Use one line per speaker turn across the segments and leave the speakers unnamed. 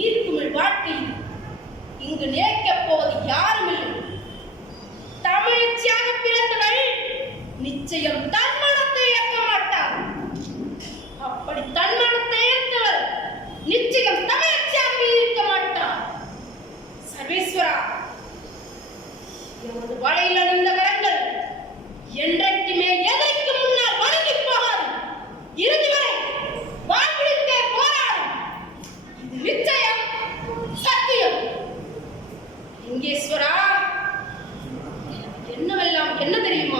ஈர்க்குமிழ் வாழ்க்கையில் இங்கு நிலைக்கப் போவது யாரும் இல்லை. தமிழ்ச்சியாக பிறந்தவள் நிச்சயம் தன்மானத்தை இழக்க மாட்டார் அப்படி தன்மானத்தை இழந்தவர் நிச்சயம் தமிழ்ச்சியாக இருக்க மாட்டார் சர்வேஸ்வரா எனது வலையில் அணிந்த கரங்கள் என்றைக்கு ஈஸ்வரா என்னவெல்லாம் என்ன தெரியும்?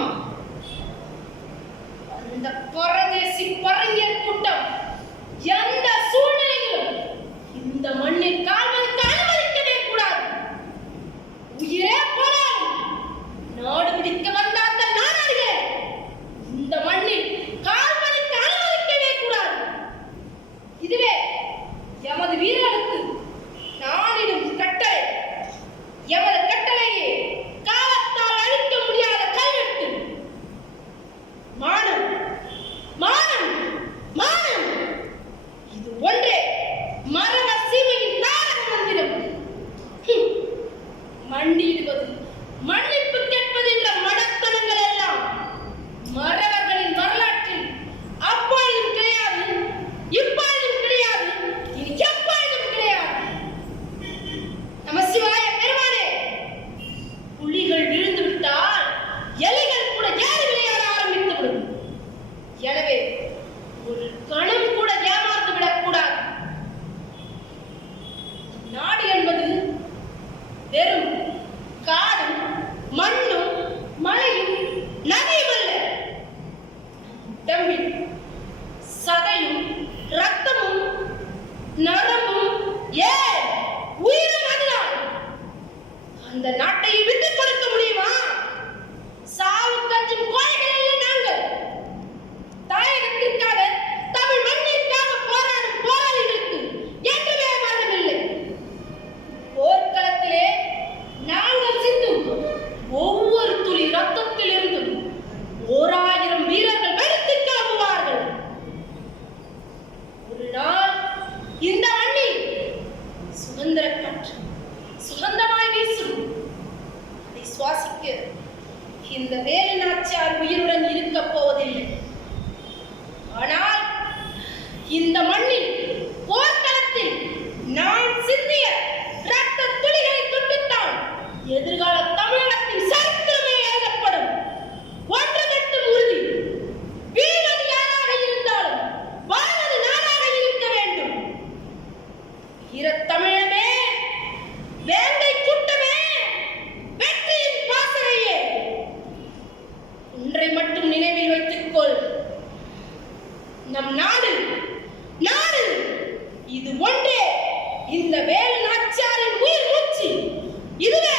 ஒரு கள யாரு? யாரு? இது ஒன்றே. இந்த வேலை நாச்சியாரின் உயிர் மூச்சு. இதுவே